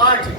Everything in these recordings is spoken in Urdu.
8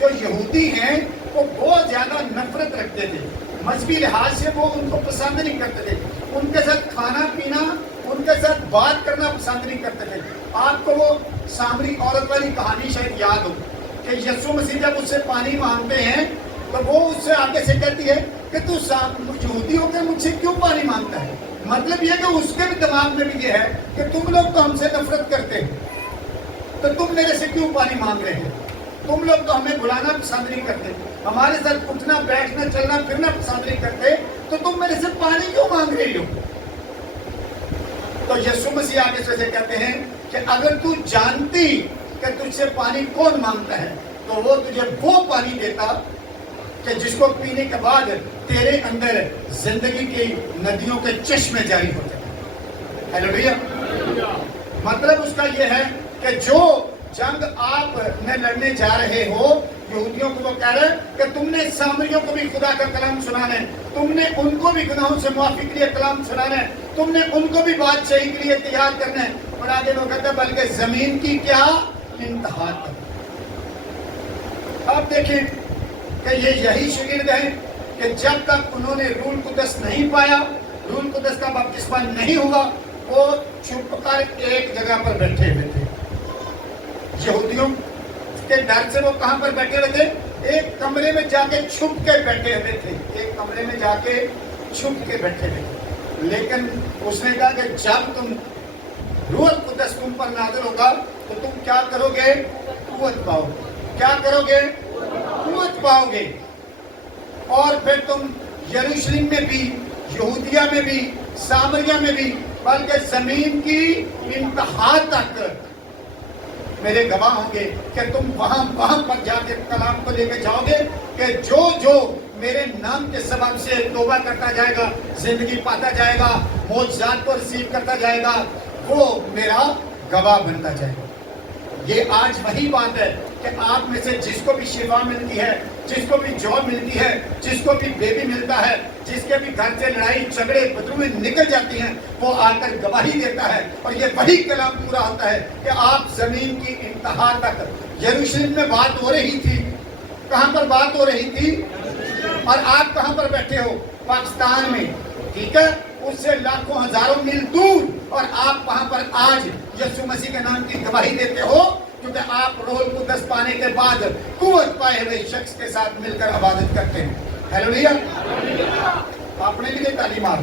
جو یہودی ہیں وہ بہت زیادہ نفرت رکھتے تھے، مذہبی لحاظ سے وہ ان کو پسند نہیں کرتے تھے، ان کے ساتھ کھانا پینا، ان کے ساتھ بات کرنا پسند نہیں کرتے تھے۔ آپ کو وہ سامری عورت والی کہانی شاید یاد ہو کہ یسوع مسیح جب اس سے پانی مانگتے ہیں تو وہ اس سے آگے سے کہتی ہے کہ تو یہودی ہو کر مجھ سے کیوں پانی مانگتا ہے؟ مطلب یہ کہ اس کے بھی دماغ میں بھی یہ ہے کہ تم لوگ تو ہم سے نفرت کرتے ہیں، تو تم میرے سے کیوں پانی مانگ رہے ہیں؟ تم لوگ تو ہمیں بلانا پسند نہیں کرتے، ہمارے ساتھ اٹھنا بیٹھنا چلنا پھرنا پسند نہیں کرتے، تو تم میرے سے پانی کیوں مانگ رہی ہو؟ تو یسوع مسیح آگے سے کہتے ہیں کہ اگر تو جانتی کہ تجھ سے پانی کون مانگتا ہے تو وہ تجھے وہ پانی دیتا کہ جس کو پینے کے بعد تیرے اندر زندگی کی ندیوں کے چشمے جاری ہو جائیں۔ ہیلویا۔ مطلب اس کا یہ ہے کہ جو جنگ آپ نے لڑنے جا رہے ہو، یہودیوں کو وہ کہہ رہے ہیں کہ تم نے سامریوں کو بھی خدا کا کلام سنانا ہے، تم نے ان کو بھی گناہوں سے معافی کے لیے کلام سنانا ہے، تم نے ان کو بھی بادشاہی کے لیے تیار کرنا ہے۔ اور آگے وہ کہتا ہے بلکہ زمین کی کیا انتہا تک۔ اب دیکھیں کہ یہ یہی شاگرد ہیں کہ جب تک انہوں نے روح القدس نہیں پایا، روح القدس کا بپتسمہ نہیں ہوا، وہ چھپ کر ایک جگہ پر بیٹھے ہوئے تھے۔ یہودیوں کے ڈر سے وہ کہاں پر بیٹھے ہوئے تھے؟ ایک کمرے میں جا کے چھپ کے بیٹھے ہوئے تھے، ایک کمرے میں جا کے چھپ کے بیٹھے ہوئے تھے۔ لیکن اس نے کہا کہ جب تم روح القدس تم پر نازل ہوگا تو تم کیا کرو گے؟ قوت پاؤ گے۔ کیا کرو گے؟ قوت پاؤ گے۔ اور پھر تم یروشلم میں بھی، یہودیہ میں بھی، سامریہ میں بھی، بلکہ زمین کی انتہا تک میرے گواہ ہوں گے کہ تم وہاں پر جا کے کلام کو لے کے جاؤ گے کہ جو میرے نام کے سبب سے توبہ کرتا جائے گا، زندگی پاتا جائے گا، معجزات کو ریسیو کرتا جائے گا، وہ میرا گواہ بنتا جائے گا۔ یہ آج وہی بات ہے کہ آپ میں سے جس کو بھی شفا ملتی ہے، جس کو بھی جاب ملتی ہے، جس کو بھی بیبی ملتا ہے، جس کے بھی گھر سے لڑائی جھگڑے بدرویں نکل جاتی ہیں، وہ آ کر گواہی دیتا ہے، اور یہ وہی کلام پورا ہوتا ہے کہ آپ زمین کی انتہا تک۔ یروشلم میں بات ہو رہی تھی، کہاں پر بات ہو رہی تھی؟ اور آپ کہاں پر بیٹھے ہو؟ پاکستان میں، ٹھیک ہے، اس سے لاکھوں ہزاروں میل دور، اور آپ وہاں پر آج یسوع مسیح کے نام کی گواہی دیتے ہو کیونکہ آپ روح القدس پانے کے بعد قوت پائے ہوئے شخص کے ساتھ مل کر عبادت کرتے ہیں۔ ہیلویا۔ اپنے لیے تعلیمات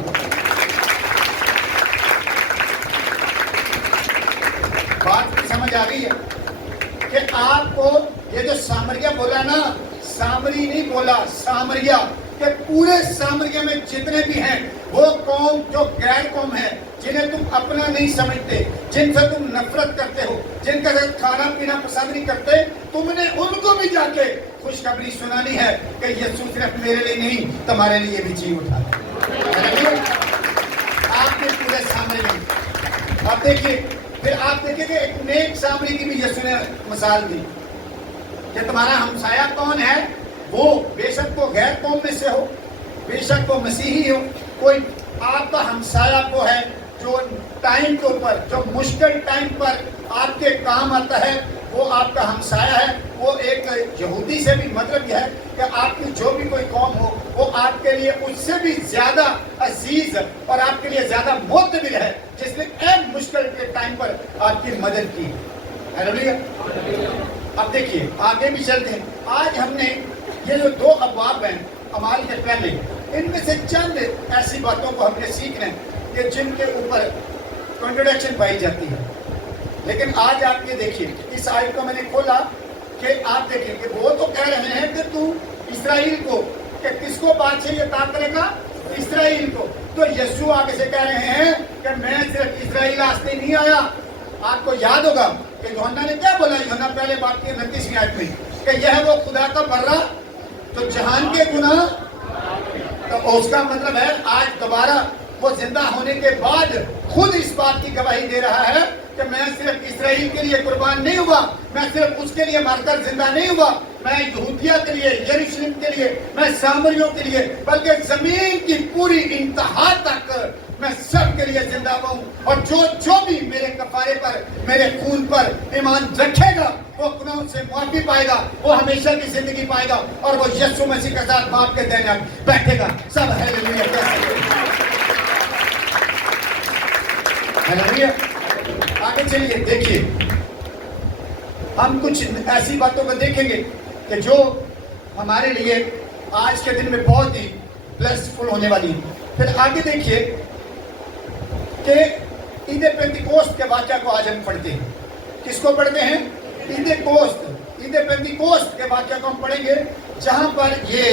بات سمجھ آ گئی ہے کہ آپ کو یہ جو سامریہ بولا نا، سامری نہیں بولا، سامریہ، کہ پورے سامریہ میں جتنے بھی ہیں وہ قوم جو غیر قوم ہے، جنہیں تم اپنا نہیں سمجھتے، جن سے تم نفرت کرتے ہو، جن کا کھانا پینا پسند نہیں کرتے، تم نے ان کو بھی جا کے خوشخبری سنانی ہے کہ یسوع صرف میرے لیے نہیں تمہارے لیے بھی جی اٹھا ہے۔ آپ کے پورے سامنے میں اب دیکھیے، پھر آپ دیکھیں کہ ایک نیک سامری کی بھی یسوع نے مثال دی کہ تمہارا ہمسایہ کون ہے؟ وہ بے شک وہ غیر قوم میں سے ہو، بے شک وہ مسیحی ہو، کوئی آپ کا ہمسایہ وہ ہے جو ٹائم کے اوپر، جو مشکل ٹائم پر آپ کے کام آتا ہے، وہ آپ کا ہمسایہ ہے۔ وہ ایک یہودی سے بھی مطلب یہ ہے کہ آپ کی جو بھی کوئی قوم ہو، وہ آپ کے لیے اس سے بھی زیادہ عزیز اور آپ کے لیے زیادہ معتبر ہے، جس نے ایک مشکل کے ٹائم پر آپ کی مدد کی۔ ہیلویا۔ اب دیکھیے آگے بھی چلتے ہیں۔ آج ہم نے یہ جو 2 ابواب ہیں اعمال کے پہلے، ان میں سے چند ایسی باتوں کو ہم نے سیکھنا ہے کہ جن کے اوپر کنٹرڈکشن پائی جاتی ہے۔ لیکن آج آپ یہ دیکھیے، اس آیت کو میں نے کھولا کہ آپ دیکھیں کہ وہ تو کہہ رہے ہیں کہ تو اسرائیل کو، کہ کس کو بادشاہ عطا کرے گا؟ اسرائیل کو۔ تو یسوع آگے سے کہہ رہے ہیں کہ میں صرف اسرائیل واسطے نہیں آیا۔ آپ کو یاد ہوگا کہ یوحنا نے کیا بولا؟ یوحنا پہلے بات کی 29ویں آیت میں کہ یہ ہے وہ خدا کا برہ تو جہان کے گناہ، تو اس کا مطلب ہے آج دوبارہ وہ زندہ ہونے کے بعد خود اس بات کی گواہی دے رہا ہے کہ میں صرف اسرائیل کے لیے قربان نہیں ہوا، میں صرف اس کے لیے مر کر زندہ نہیں ہوا، میں یہودیہ کے لیے، یروشلم کے لیے، میں سامریوں کے لیے، بلکہ زمین کی پوری انتہا تک میں سب کے لیے زندہ ہوں، اور جو بھی میرے کفارے پر، میرے خون پر ایمان رکھے گا وہ گناہوں سے معافی پائے گا، وہ ہمیشہ کی زندگی پائے گا، اور وہ یسوع مسیح کے ساتھ باپ کے دائیں بیٹھے گا۔ سب ہیلیلویا ہیلیلویا۔ آگے چلیے، دیکھیے ہم کچھ ایسی باتوں کو دیکھیں گے کہ جو ہمارے لیے آج کے دن میں بہت ہی بلیسفل ہونے والی ہے۔ پھر آگے دیکھیے کہ عید پینتیکوست کے واقعہ کو آج ہم پڑھتے ہیں۔ کس کو پڑھتے ہیں؟ عید پینتیکوست کے واقعہ کو ہم پڑھیں گے، جہاں پر یہ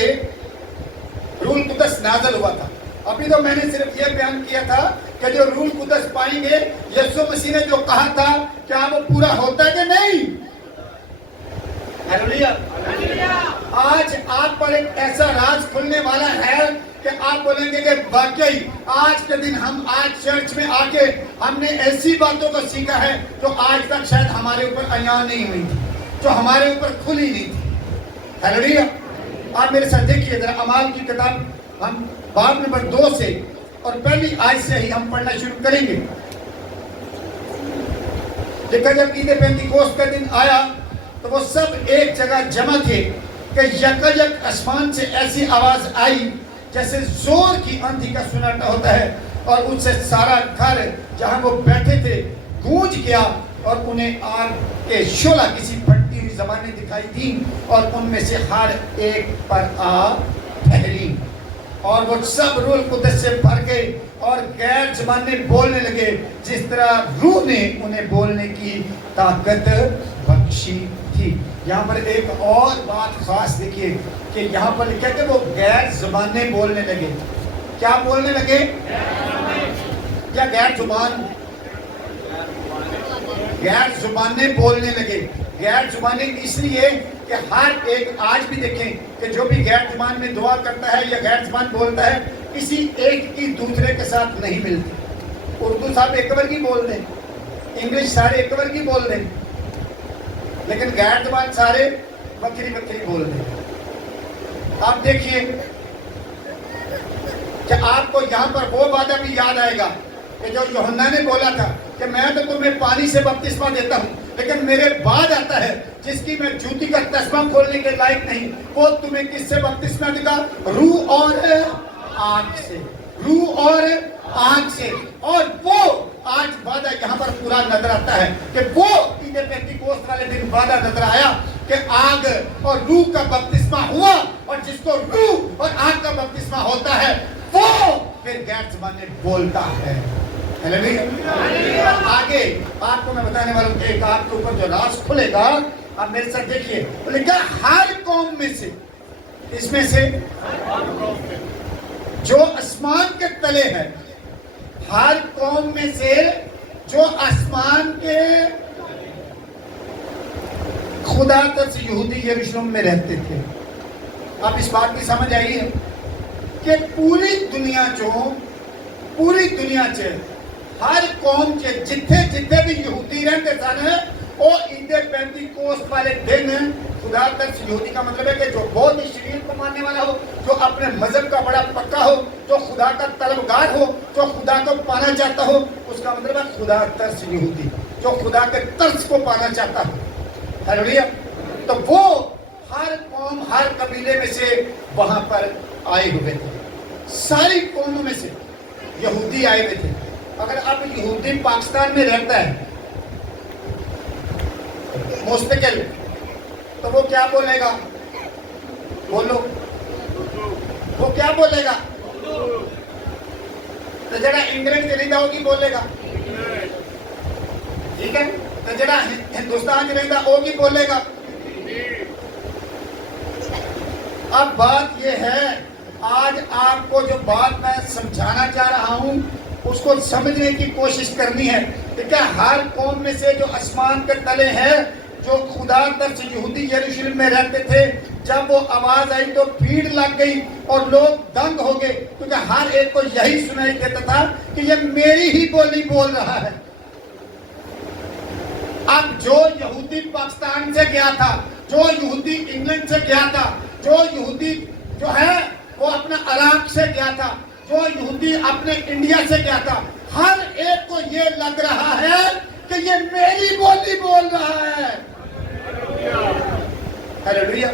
روح القدس نازل ہوا تھا۔ ابھی تو میں نے صرف یہ بیان کیا تھا کہ جو روح القدس پائیں گے، یسوع مسیح نے جو کہا تھا کیا وہ پورا ہوتا ہے کہ نہیں؟ ہیلیلویا۔ آج آپ پر ایک ایسا راز کھلنے والا ہے کہ آپ بولیں گے کہ واقعی آج کے دن آج چرچ میں آ کے ہم نے ایسی باتوں کو سیکھا ہے جو آج تک شاید ہمارے اوپر عیاں نہیں ہوئی تھی، جو ہمارے اوپر کھلی نہیں تھی۔ ہیلیلویا۔ آپ میرے ساتھ دیکھیے ذرا اعمال کی کتاب، ہم باب نمبر 2 سے اور پہلی آیت سے ہی ہم پڑھنا شروع کریں گے۔ لیکن جب عید پینتیکوست کا دن آیا تو وہ سب ایک جگہ جمع تھے کہ یکایک آسمان سے ایسی آواز آئی جیسے زور کی آندھی کا سناٹا ہوتا ہے، اور ان سے سارا گھر جہاں وہ بیٹھے تھے گونج گیا، اور انہیں آگ کے شعلہ کسی پھٹتی ہوئی زبانیں دکھائی دیں، اور ان میں سے ہر ایک پر آ ٹھہری، اور وہ سب روح القدس سے بھر گئے اور غیر زبانیں بولنے لگے جس طرح روح نے انہیں بولنے کی طاقت بخشی تھی۔ یہاں پر ایک اور بات خاص دیکھیے کہ یہاں پر لکھا ہے کہ وہ غیر زبانیں بولنے لگے۔ کیا بولنے لگے؟ کیا غیر زبانیں بولنے لگے۔ غیر زبانیں اس لیے کہ ہر ایک آج بھی دیکھیں کہ جو بھی غیر زبان میں دعا کرتا ہے یا غیر زبان بولتا ہے، کسی ایک کی دوسرے کے ساتھ نہیں ملتی۔ اردو صاحب ایک ور کی بول دیں، انگلش سارے ایک ور کی بول دیں، لیکن غیر زبان سارے بکری بکری بول دیں۔ آپ دیکھیے کہ آپ کو یہاں پر وہ وعدہ بھی یاد آئے گا کہ جو یوحنا نے بولا تھا کہ میں تو تمہیں پانی سے بپتسمہ دیتا ہوں، لیکن میرے بعد آتا ہے جس کی میں جوتی کا تسمہ کھولنے کے لائق نہیں، وہ تمہیں کس سے بپتسمہ دے گا؟ روح اور آگ سے، روح اور آگ سے۔ اور وہ آج وعدہ یہاں پر پورا نظر آتا ہے کہ وہ عید پینتیکوست والے دن وعدہ نظر آیا کہ آگ اور روح کا بپتسمہ ہوا، اور جس کو روح اور آگ کا بپتسمہ ہوتا ہے وہ پھر غیر زبانیں بولتا ہے۔ آگے آپ کو میں بتانے والا ہوں کہ ایک آپ کے اوپر جو راز کھلے گا، آپ میرے ساتھ دیکھیے، لکھا ہر قوم میں سے، اس میں سے جو آسمان کے تلے ہے، ہر قوم میں سے جو آسمان کے خدا تر سے یہودی یروشلم میں رہتے تھے۔ آپ اس بات کی سمجھ آئی ہے کہ پوری دنیا چ ہر قوم کے جتنے بھی یہودی رہتے سن، وہ عید پینتیکوست والے دن خدا تر سے یہودی کا مطلب ہے کہ جو بہت ہی شریعت کو ماننے والا ہو، جو اپنے مذہب کا بڑا پکا ہو، جو خدا کا طلبگار ہو، جو خدا کو پانا چاہتا ہو، اس کا مطلب ہے خدا تر سے یہودی، جو خدا کے طرز کو پانا چاہتا ہو۔ ہیلیلویا۔ تو وہ ہر قوم، ہر قبیلے میں سے وہاں پر آئے ہوئے تھے، ساری قوموں میں سے یہودی آئے ہوئے تھے۔ اگر اب یہودی پاکستان میں رہتا ہے مستقل، تو وہ کیا بولے گا؟ بولو، وہ کیا بولے گا؟ تو جڑا انگلینڈ چلی جاؤ گی بولے گا، ٹھیک ہے؟ تو جڑا ہندوستان چلے گا وہ بھی بولے گا۔ اب بات یہ ہے، آج آپ کو جو بات میں سمجھانا چاہ رہا ہوں اس کو سمجھنے کی کوشش کرنی ہے کہ ہر قوم میں سے جو آسمان کے تلے ہیں، جو خدا تر سے یہودی یروشلم میں رہتے تھے، جب وہ آواز آئی تو بھیڑ لگ گئی اور لوگ دنگ ہو گئے، کیونکہ ہر ایک کو یہی سنائی دیتا تھا کہ یہ میری ہی بولی بول رہا ہے۔ اب جو یہودی پاکستان سے گیا تھا، جو یہودی انگلینڈ سے گیا تھا، جو یہودی جو ہے وہ اپنا عراق سے گیا تھا، جو وہ یہودی اپنے انڈیا سے گیا تھا، ہر ایک کو یہ لگ رہا ہے کہ یہ میری بولی بول رہا ہے۔ ہلیلویا۔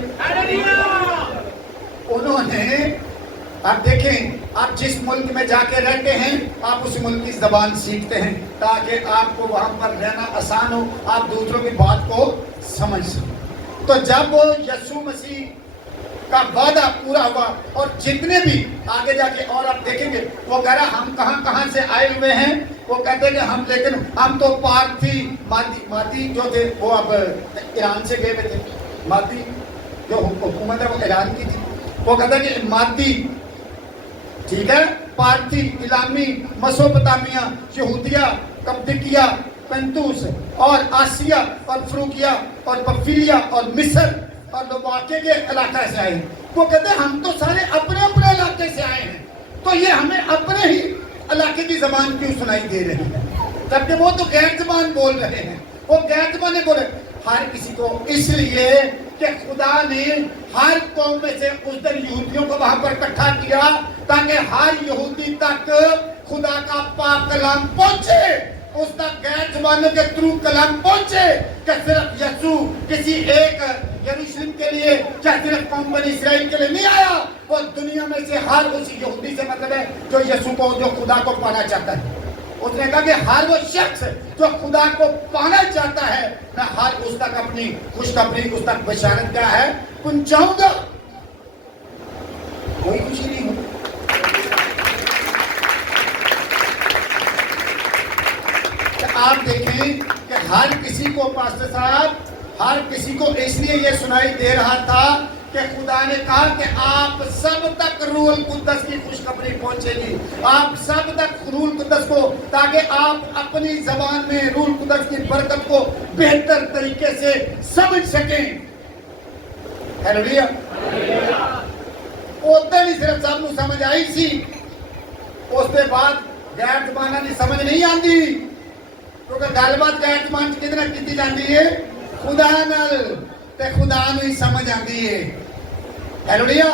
انہوں نے، آپ دیکھیں، آپ جس ملک میں جا کے رہتے ہیں آپ اس ملک کی زبان سیکھتے ہیں تاکہ آپ کو وہاں پر رہنا آسان ہو، آپ دوسروں کی بات کو سمجھ سکیں۔ تو جب وہ یسوع مسیح کا وعدہ پورا ہوا اور جتنے بھی آگے جا کے، اور آپ دیکھیں گے وہ کہہ رہا ہم کہاں کہاں سے آئے ہوئے ہیں، وہ کہتے ہیں کہ ہم، لیکن ہم تو پارتھی مادی جو تھے وہ اب ایران سے گئے ہوئے تھے، مادی جو حکومت ہے وہ ایران کی تھی، وہ کہتا ہے کہ مادی، ٹھیک ہے، پارتھی، الامی، مسوپتامیہ، یہودیہ، کپدکیہ، پنتوس اور آسیہ اور فروکیہ اور پفیلیا اور مصر اور لواکے کے علاقے سے آئے ہیں۔ وہ کہتے ہیں ہم تو سارے اپنے اپنے علاقے سے آئے ہیں، تو یہ ہمیں اپنے ہی علاقے کی زبان کیوں سنائی دے رہی ہے، جبکہ وہ تو غیر زبان بول رہے ہیں، وہ غیر زبانیں بول رہے ہیں۔ ہر کسی کو، اس لیے کہ خدا نے ہر قوم میں سے اس دن یہودیوں کو وہاں پر اکٹھا کیا تاکہ ہر یہودی تک خدا کا پاک کلام پہنچے، اس تک غیر زبانوں کے تھرو کلام پہنچے، کہ صرف یسوع کسی ایک یروشلم کے لیے یا صرف قوم بنی اسرائیل کے لیے نہیں آیا، وہ دنیا میں سے ہر اس یہودی سے مطلب ہے جو یسوع کو، جو خدا کو پانا چاہتا ہے۔ اس نے کہا کہ ہر وہ شخص جو خدا کو پانا چاہتا ہے میں ہر اس تک اپنی خوشخبری، اس تک بشارت کیا ہے پہنچاؤں گا۔ کوئی خوشی نہیں ہو۔ آپ دیکھیں کہ ہر کسی کو، پاسٹر صاحب، ہر کسی کو اس لیے یہ سنائی دے رہا تھا کہ خدا نے کہا کہ آپ سب تک روح القدس کی خوشخبری پہنچے گی، آپ سب تک روح القدس کو، تاکہ آپ اپنی زبان میں روح القدس کی برکت کو بہتر طریقے سے سمجھ سکیں۔ ہیلیلویا۔ ادھر ہی صرف سب کو سمجھ آئی سی، اس کے بعد غیر زبانہ کی سمجھ نہیں آتی، کیونکہ گل بات غیر زبان کتنا کی جاتی ہے خدا نال، تے خدا نو ہی سمجھ آتی ہے۔ ہیلیلویا۔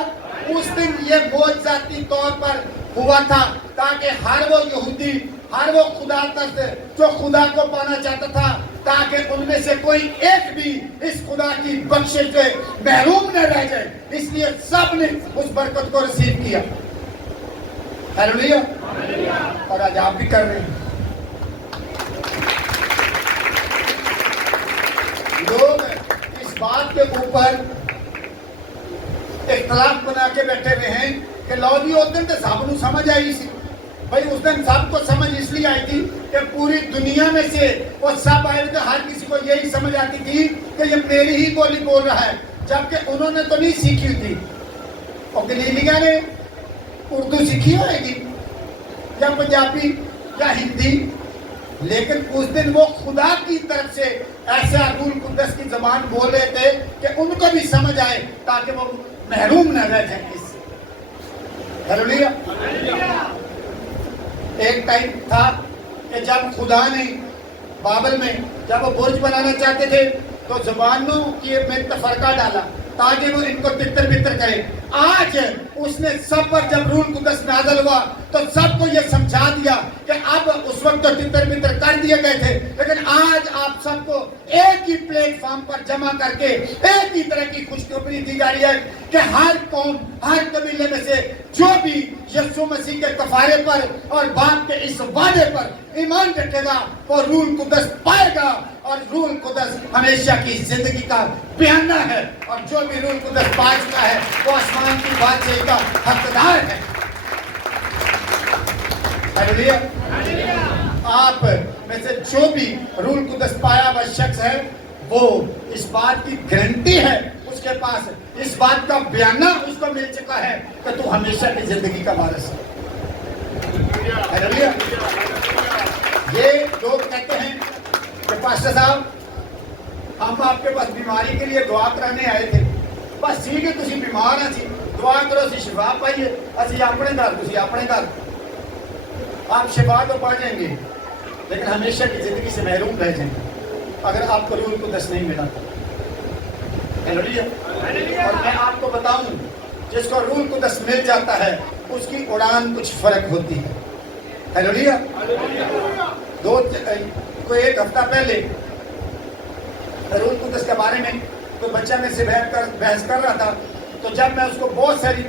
اس دن یہ معجزاتی طور پر ہوا تھا تاکہ ہر وہ یہودی، ہر وہ خدا تک جو خدا کو پانا چاہتا تھا، تاکہ ان میں سے کوئی ایک بھی اس خدا کی بخشش سے محروم نہ رہ جائے، اس لیے سب نے اس برکت کو رسیو کیا۔ ہیلیلویا۔ اور آج آپ بھی کر رہے ہیں۔ لوگ اس بات کے اوپر اختلاف بنا کے بیٹھے ہوئے ہیں کہ لو جی اس دن تو سب کو سمجھ آئی سی۔ بھائی اس دن سب کو سمجھ اس لیے آئی تھی کہ پوری دنیا میں سے وہ سب آئے تھے، ہر کسی کو یہی سمجھ آتی تھی کہ یہ میری ہی بولی بول رہا ہے، جبکہ انہوں نے تو نہیں سیکھی تھی۔ اور گلیلیاں نے اردو سیکھی ہوئے گی یا پنجابی یا ہندی، لیکن اس دن وہ خدا کی طرف سے ایسا روح القدس کی زبان بول رہے تھے کہ ان کو بھی سمجھ آئے تاکہ وہ محروم نہ رہ جائیں اس سے۔ ہیلیلویا۔ ایک ٹائم تھا کہ جب خدا نے بابل میں جب وہ برج بنانا چاہتے تھے تو زبانوں کی میں تفرقہ ڈالا تاکہ وہ ان کو تتر بتر کرے۔ آج اس نے سب پر جب روح القدس نازل ہوا تو سب کو یہ سمجھا دیا کہ اب اس وقت تو تتر بتر کر دیے گئے تھے، لیکن آج آپ سب کو ایک ہی پلیٹ فارم پر جمع کر کے ایک ہی طرح کی خوشخبری دی جا رہی ہے کہ ہر قوم، ہر قبیلے میں سے جو بھی یسوع مسیح کے کفارے پر اور باپ کے اس وعدے پر ایمان رکھے گا وہ روح القدس پائے گا، اور روح القدس ہمیشہ کی زندگی کا بیانہ ہے، اور جو بھی روح القدس پا چکا ہے وہ آسمان کی بادشاہی کا حقدار ہے۔ ہیلیلویا۔ آپ میں سے جو بھی روح القدس پایا ہوا شخص ہے وہ اس بات کی گارنٹی ہے، اس کے پاس اس بات کا بیانہ اس کو مل چکا ہے کہ تو ہمیشہ کی زندگی کا وارث ہے۔ ہیلیلویا۔ یہ لوگ کہتے ہیں کہ پاسٹر صاحب ہم آپ کے پاس بیماری کے لیے دعا کرانے آئے تھے، بس ٹھیک ہے تسی بیمار ہیں، سی دعا کرو، سی شفا پائیے، اسی اپنے گھر، تسی اپنے گھر، آپ شفا تو پا جائیں گے لیکن ہمیشہ کی زندگی سے محروم رہ جائیں گے اگر آپ کو روح القدس نہیں ملا۔ ہیلیلویا۔ اور میں آپ کو بتاؤں جس کو روح القدس مل جاتا ہے اس کی اڑان کچھ فرق ہوتی ہے. ہیلویا. کوئی ایک ہفتہ پہلے روح القدس کے بارے میں کوئی بچہ میں سے بحث کر رہا تھا. تو جب میں اس کو بہت ساری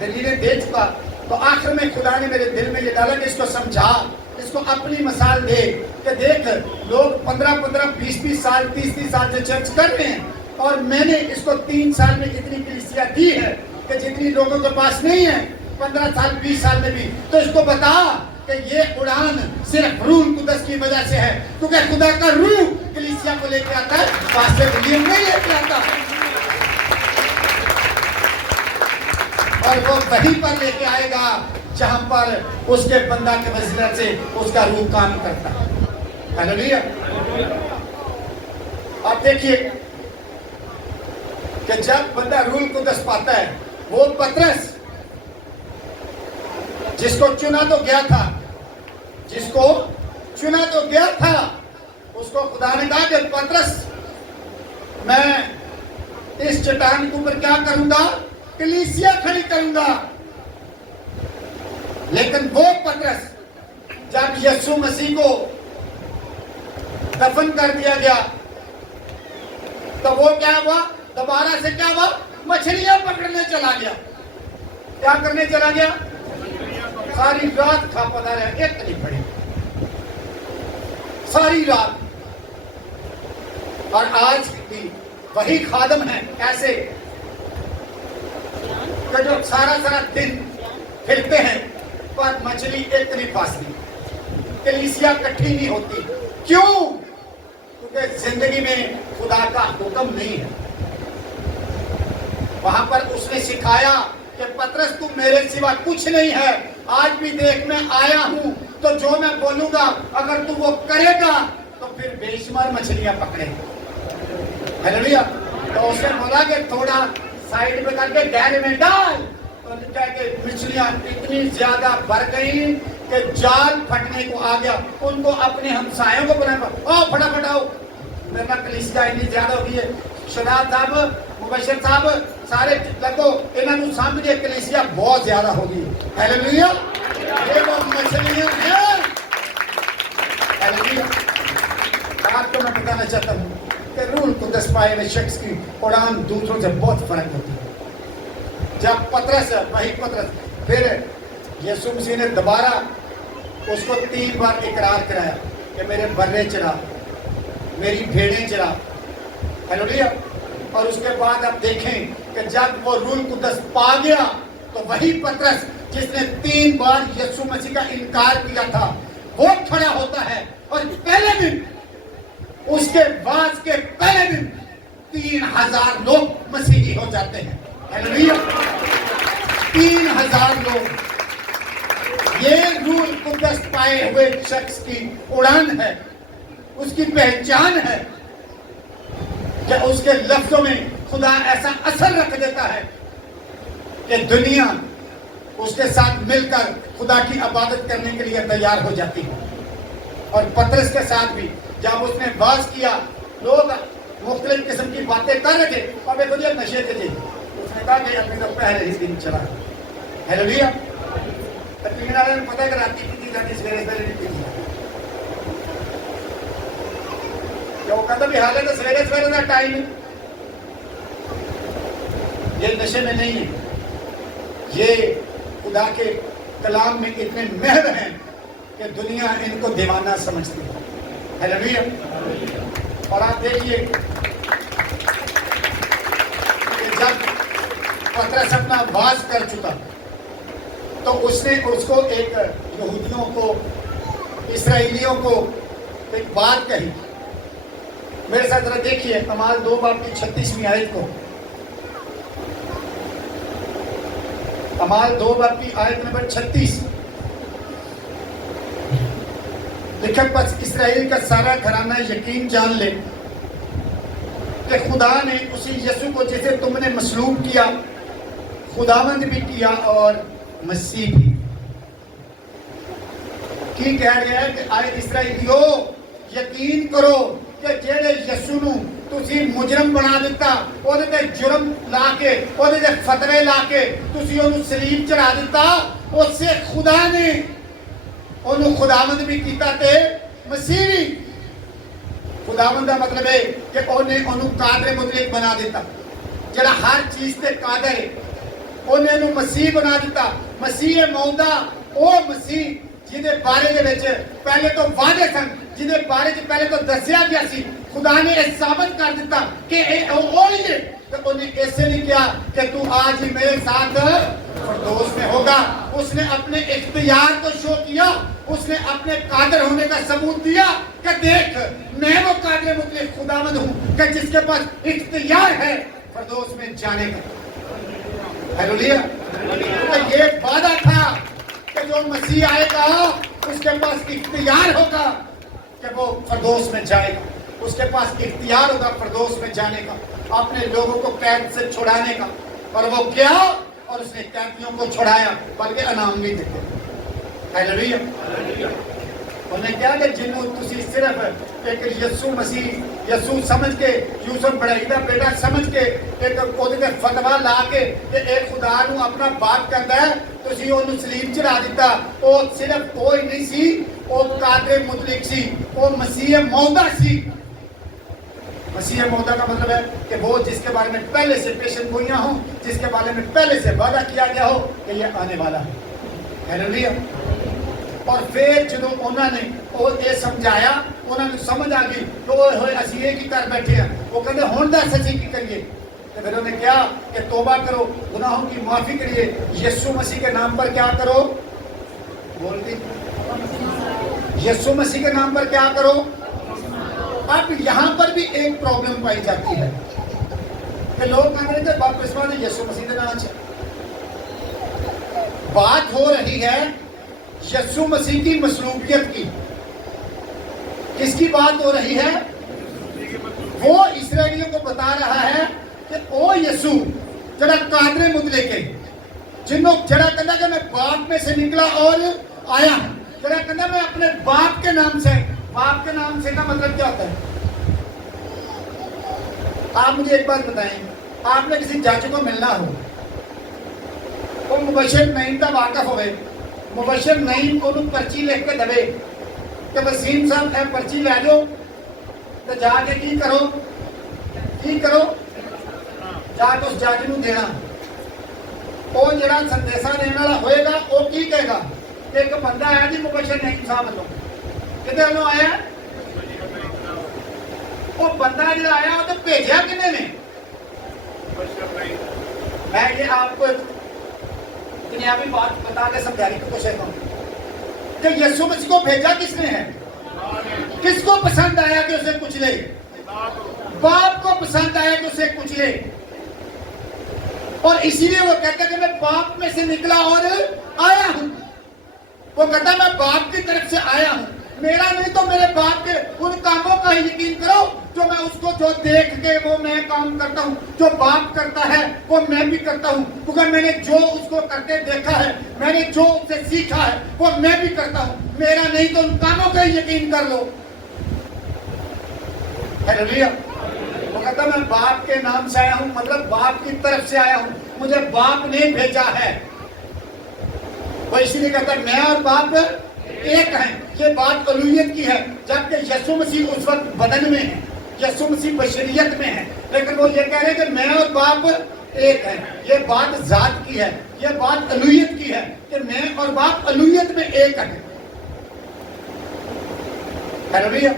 دلیلیں دے چکا تو آخر میں خدا نے میرے دل میں یہ ڈالا کہ اس کو سمجھا, اس کو اپنی مثال دے کہ دیکھ لوگ 15 20 سال 30 سال سے چرچ کر رہے ہیں اور میں نے اس کو 3 سال میں اتنی کلیسیا دی ہے کہ جتنی لوگوں کے پاس نہیں ہے 15 سال 20 سال میں بھی. تو اس کو بتا کہ یہ اڑان صرف روح القدس کی وجہ سے ہے, کیونکہ خدا کا روح کلیسیا کو لے کے آتا ہے, پاسٹر ولیم نہیں لے کے آتا, اور وہ وہیں پر لے کے آئے گا جہاں پر اس کے بندہ کے وسیلہ سے اس کا روح کام کرتا ہے. ہیلویا. آپ دیکھیے کہ جب بندہ روح القدس پاتا ہے, وہ پترس جس کو چنا تو گیا تھا, جس کو چنا تو گیا تھا, اس کو خدا نے کہا کہ پترس میں اس چٹان کے اوپر کیا کروں گا, کلیسیا کھڑی کروں گا. لیکن وہ پترس جب یسوع مسیح کو دفن کر دیا گیا تو وہ کیا ہوا, دوبارہ سے کیا ہوا, مچھلیاں پکڑنے چلا گیا. کیا کرنے چلا گیا؟ ساری رات کھاپتا رہا, ایک نہیں پڑی ساری رات. اور آج بھی وہی خادم ہیں ایسے کہ جو سارا دن پھرتے ہیں پر مچھلی ایک نہیں پھانستی, کلیسیا کٹھی نہیں ہوتی. کیوں؟ کیونکہ زندگی میں خدا کا حکم نہیں ہے. وہاں پر اس نے سکھایا کہ پترس تم میرے سوا کچھ نہیں ہے. آج بھی دیکھ میں آیا ہوں تو جو میں بولوں گا اگر تو وہ کرے گا تو پھر بے شمار مچھلیاں پکڑے. ہیلویا. تو اس نے بولا کہ تھوڑا سائڈ میں کر کے گہرے میں ڈال, تو کہ مچھلیاں اتنی زیادہ بڑھ گئی کہ جال پھٹنے کو آ گیا. ان کو اپنے ہمسایوں کو بلایا, آؤ پھٹافٹ آؤ, میرا کلیسیا اتنی زیادہ ہو گئی ہے. شداد صاحب, مبشر صاحب, سارے لگو انہوں نے سامنے کلیسیا بہت زیادہ ہوگی. ہیلیلویا. یہ وہ مچھلیاں ہیں. ہیلیلویا. آپ کو میں بتانا چاہتا ہوں کہ روح القدس پائے ہوئے شخص کی اڑان دوسروں سے بہت فرق ہوتی ہے. جب پترس, وہی پترس, پھر یسوع مسیح نے دوبارہ اس کو 3 بار اقرار کرایا کہ میرے برے چرا, میری بھیڑیں چرا. ہیلیلویا. اور اس کے بعد آپ دیکھیں کہ جب وہ روح القدس پا گیا تو وہی پترس جس نے 3 بار یسوع مسیح کا انکار کیا تھا وہ کھڑا ہوتا ہے, اور پہلے دن, اس کے بعد کے پہلے دن 3000 لوگ مسیحی ہو جاتے ہیں. ہیلیلویا. 3000 لوگ. یہ روح القدس پائے ہوئے شخص کی اڑان ہے, اس کی پہچان ہے کہ اس کے لفظوں میں خدا ایسا اثر رکھ دیتا ہے کہ دنیا اس کے ساتھ مل کر خدا کی عبادت کرنے کے لیے تیار ہو جاتی ہے. اور پترس کے ساتھ بھی جب اس نے واز کیا, لوگ مختلف قسم کی باتیں کر رہے تھے, اور دیکھو جی نشے کے جی, اس نے کہا کہ ابھی تو پہلے ہی دن چلا. ہیلیلویا. تقریباً والے نے پتہ کراتی کی جاتی سویرے نہیں پی تھی. وہ کہتا بھی حالت سویرے کا ٹائم ہے, یہ نشے میں نہیں ہے. یہ خدا کے کلام میں اتنے مہر ہیں کہ دنیا ان کو دیوانہ سمجھتی ہے. ہیلیلویا. اور آپ دیکھیے کہ جب پترس اپنا واز کر چکا تو اس نے اس کو ایک یہودیوں کو, اسرائیلیوں کو ایک بات کہی. میرے ساتھ ذرا دیکھیے اعمال 2 باب کی 36ویں آیت کو. اعمال 2 باب کی آیت نمبر 36 لکھا, پس اسرائیل کا سارا گھرانہ یقین جان لے کہ خدا نے اسی یسوع کو جسے تم نے مصلوب کیا خداوند بھی کیا اور مسیح بھی. کی کہہ رہا ہے کہ آئے اسرائیلیو یقین کرو کہ جیڑے یسوع نو تسی مجرم بنا دیتا، ਉਹਦੇ ਤੇ جرم لا کے ਉਹਦੇ ਤੇ فتوے لا کے تسی ਉਹਨੂੰ ਸਲੀਬ ਚੜਾ ਦਿੱਤਾ. ਉਸੇ خدا نے ਉਹਨੂੰ خداوند بھی کیتا تے مسیح بھی. خداوند دا مطلب ہے کہ ਉਹਨੂੰ قادر مطلق بنا دیتا جڑا ہر چیز تے قادر ہے. ਉਹਨੂੰ مسیح بنا دیتا. مسیح موعودہ ਉਹ مسیح جہدے بارے دے وچ پہلے تو وعدے سن، جہدے بارے چ پہلے تو دسیا گیا سی. خدا نے یہ ثابت کر دیتا کہ وہی ہے. تو انہیں ایسے نہیں کیا کہ تو آج ہی میرے ساتھ فردوس میں ہوگا. اس نے اپنے اختیار کو شو کیا، اس نے اپنے قادر ہونے کا ثبوت دیا کہ دیکھ میں وہ قادر مطلق خداوند ہوں کہ جس کے پاس اختیار ہے فردوس میں جانے کا. ہیلویا. یہ وعدہ تھا کہ جو مسیح آئے گا اس کے پاس اختیار ہوگا کہ وہ فردوس میں جائے گا. اس کے پاس اختیار ہوگا فردوس میں جانے کا، اپنے لوگوں کو قید سے چھڑانے کا. اور وہ کیا؟ اور اس نے قیدیوں کو چھڑایا بلکہ انعام بھی دیتے. ہیلویا. انہیں کیا کہ جنہوں تسی صرف ایک یسوع مسیح یسوع سمجھ کے یوسف بڑائی دا بیٹا سمجھ کے ایک ਉਹਦੇ ਤੇ فتوا لا کے کہ ایک خدا نو اپنا باپ کردا ہے تسی ਉਹਨੂੰ ਸਲੀਬ چڑھا دیتا. وہ صرف کوئی نہیں سی، وہ قادر مطلق سی، وہ مسیح موعودہ سی. مسیح موعودہ کا مطلب ہے کہ وہ جس کے بارے میں پہلے سے پیشن گوئیاں ہوں، جس کے بارے میں پہلے سے وعدہ کیا گیا ہو کہ یہ آنے والا ہے. ہیلویا. اور پھر جدوں انہوں نے وہ یہ سمجھایا، انہوں نے سمجھ آ گئی کہ اوئے ہوئے اسی یہ کی کر بیٹھے ہیں. وہ کہتے ہیں ہن دس اسی کی کریے. تو پھر انہوں نے کیا کہ توبہ کرو، گناہوں کی معافی کریے، یسوع مسیح کے نام پر کیا کرو؟ بولتی یسوع مسیح کے نام پر کیا کرو؟ اب یہاں پر بھی ایک پرابلم پائی جاتی ہے کہ لوگ کہتے ہیں بپتسمہ نے یسوع مسیح کے نام سے. بات ہو رہی ہے یسوع مسیح کی مصلوبیت کی. کس کی بات ہو رہی ہے؟ وہ اسرائیلیوں کو بتا رہا ہے کہ او یسوع جڑا قادر مطلق ہے، جنہوں جڑا کہتا کہ میں باپ میں سے نکلا اور آیا ہوں، جڑا کہتا میں اپنے باپ کے نام سے. باپ کے نام سے کا مطلب کیا ہوتا ہے؟ آپ مجھے ایک بات بتائیں، آپ نے کسی جج کو ملنا ہو، وہ مبشر نعیم کا واقف ہوئے، مبشر نعیم کو پرچی لکھ کے دبے کہ وسیم صاحب اے پرچی لے جاؤ تو جا کے کی کرو جا کے اس جج نو دینا. وہ جڑا سندیسا دینے والا ہوئے گا وہ کی کہے گا کہ ایک بندہ آیا جی مبشر نعیم صاحب والوں کدھر والوں آیا؟ وہ بندہ جڑا آیا وہ تو بھیجا کنے نے؟ میں یہ آپ کو دنیاوی بات بتا کے سمجھانے کی کوشش کروں کہ یسوع مسیح کو بھیجا کس نے ہے؟ کس کو پسند آیا کہ اسے کچلے؟ باپ کو پسند آیا کہ اسے کچلے. اور اسی لیے وہ کہتا ہے کہ میں باپ میں سے نکلا اور آیا ہوں. وہ کہتا ہے میں باپ کی طرف سے آیا ہوں، میرا نہیں تو میرے باپ کے ان کاموں کا یقین کرو جو میں اس کو جو دیکھ کے وہ میں کام کرتا ہوں. جو باپ کرتا ہے وہ میں بھی کرتا ہوں، کیونکہ میں نے جو اس کو کرتے دیکھا ہے، میں نے جو اس سے سیکھا ہے وہ میں بھی کرتا ہوں. میرا نہیں تو ان کاموں کا یقین کر لو. ہیلویا. وہ کہتا میں باپ کے نام سے آیا ہوں، مطلب باپ کی طرف سے آیا ہوں، مجھے باپ نے بھیجا ہے. وہ اسی لیے کہتا ہے میں اور باپ ایک ہیں. یہ بات الوہیت کی ہے، جبکہ یسوع مسیح اس وقت بدن میں ہے، یسوع مسیح بشریت میں ہے، لیکن وہ یہ کہہ رہے ہیں کہ میں اور باپ ایک ہیں. یہ بات ذات کی ہے، یہ بات الوہیت کی ہے کہ میں اور باپ الوہیت میں ایک ہیں. ہیلویا.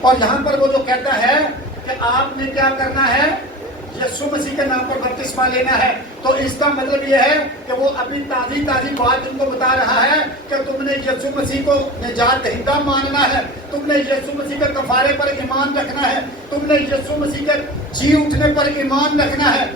اور یہاں پر وہ جو کہتا ہے کہ آپ نے کیا کرنا ہے؟ یسوع مسیح کے نام پر بپتسمہ لینا ہے. تو اس کا مطلب یہ ہے کہ وہ ابھی تازی بات ان کو بتا رہا ہے کہ تم نے یسوع مسیح کو نجات دہندہ ماننا ہے، تم نے یسوع مسیح کے کفارے پر ایمان رکھنا ہے، تم نے یسوع مسیح کے جی اٹھنے پر ایمان رکھنا ہے.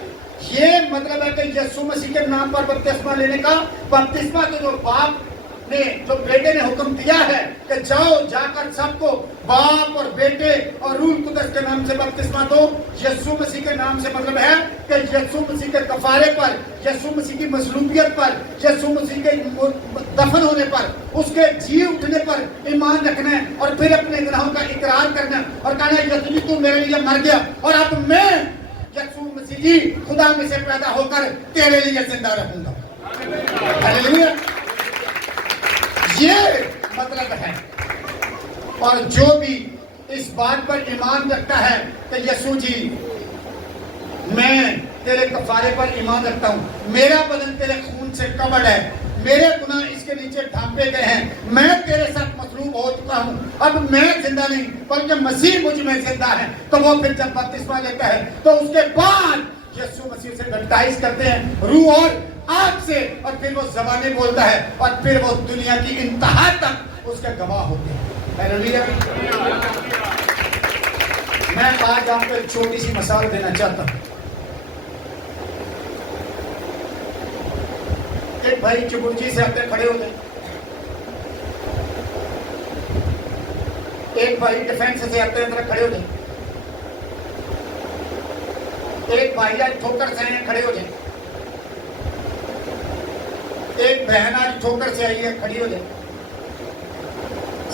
یہ مطلب ہے کہ یسوع مسیح کے نام پر بپتسمہ لینے کا. بپتسمہ تو جو باپ نے جو بیٹے نے حکم دیا ہے کہ جاؤ جا کر سب کو باپ اور بیٹے اور روح القدس کے نام سے بپتسمہ دو. یسوع مسیح کے نام سے مطلب ہے کہ یسوع مسیح کے کفارے پر، یسوع مسیح کی مصلوبیت پر، یسوع مسیح کے دفن ہونے پر، اس کے جی اٹھنے پر ایمان رکھنا ہے اور پھر اپنے گناہوں کا اقرار کرنا ہے اور کہنا ہے یسوع جی تو میرے لیے مر گیا اور اب میں یسوع مسیح جی خدا میں سے پیدا ہو کر تیرے لیے زندہ رہوں گا. ہلیلویا. یہ مطلب ہے. اور جو بھی اس بات پر ایمان رکھتا ہے کہ یسوع جی میں تیرے کفارے پر ایمان رکھتا ہوں، میرا بدن تیرے خون سے کورڈ ہے، میرے گناہ اس کے نیچے ڈھانپے گئے ہیں، میں تیرے ساتھ مصلوب ہو چکا ہوں، اب میں زندہ نہیں بلکہ مسیح مجھ میں زندہ ہے، تو وہ پھر جب بپتسمہ لیتا ہے تو اس کے بعد یسوع مسیح سے بیپٹائز کرتے ہیں روح اور آگ سے، اور پھر وہ زبانیں بولتا ہے اور پھر وہ دنیا کی انتہا تک اس کے گواہ ہوتے ہیں. ہلیلویا. میں آج آپ کو ایک چھوٹی سی مثال دینا چاہتا ہوں. ایک بھائی چبرجی سے آتے کھڑے ہو جائیں، ایک بھائی ڈیفینس سے آتے ہیں کھڑے ہو جائیں، ایک بھائی آج ٹھوکر سے آئے کھڑے ہو جائیں، ایک بہن آج ٹھوکر سے آئی ہے کھڑی ہو جائے.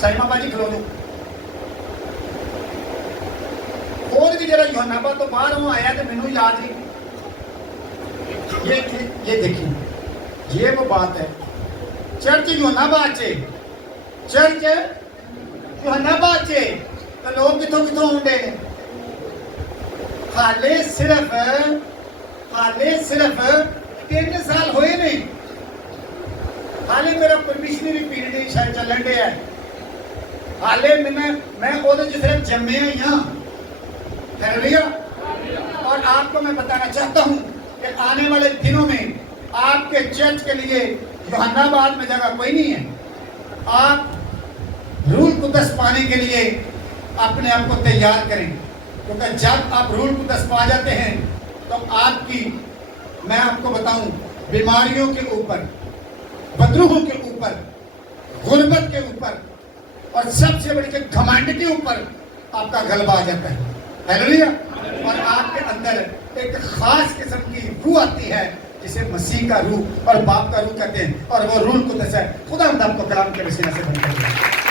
سائمہ باجی کھلو دو. اور بھی جرا یوحنا با تو باہر ہوں آیا تو مینوں یاد نہیں. یہ دیکھیں، یہ وہ بات ہے. چرچ یوحنا با چے، چرچ یوحنا با چے تو لوگ کتوں کتوں ہونڈے ہیں. حالے صرف 3 سال ہوئے نہیں. حالے میرا پرمیشنری پیریڈ شاید چلن دے ہے. حالے میں وہ جو صرف جمعے ہی ہاں. ہلیلویا. اور آپ کو میں بتانا چاہتا ہوں کہ آنے والے دنوں میں آپ کے چرچ کے لیے یوحنا آباد میں جگہ کوئی نہیں ہے. آپ روح القدس پانے کے لیے اپنے آپ کو تیار کریں، کیونکہ جب آپ روح القدس پا جاتے ہیں تو آپ کی، میں آپ کو بتاؤں، بیماریوں کے اوپر، بدروحوں کے اوپر، غربت کے اوپر اور سب سے بڑی گھمنڈ کے اوپر آپ کا غلبہ آ جاتا ہے. ہلیلویا. اور آپ کے اندر ایک خاص قسم کی روح آتی ہے جسے مسیح کا روح اور باپ کا روح کہتے ہیں، اور وہ روح القدس ہے. خدا ہم آپ کو کلام کے وسیلہ سے بنتے ہیں.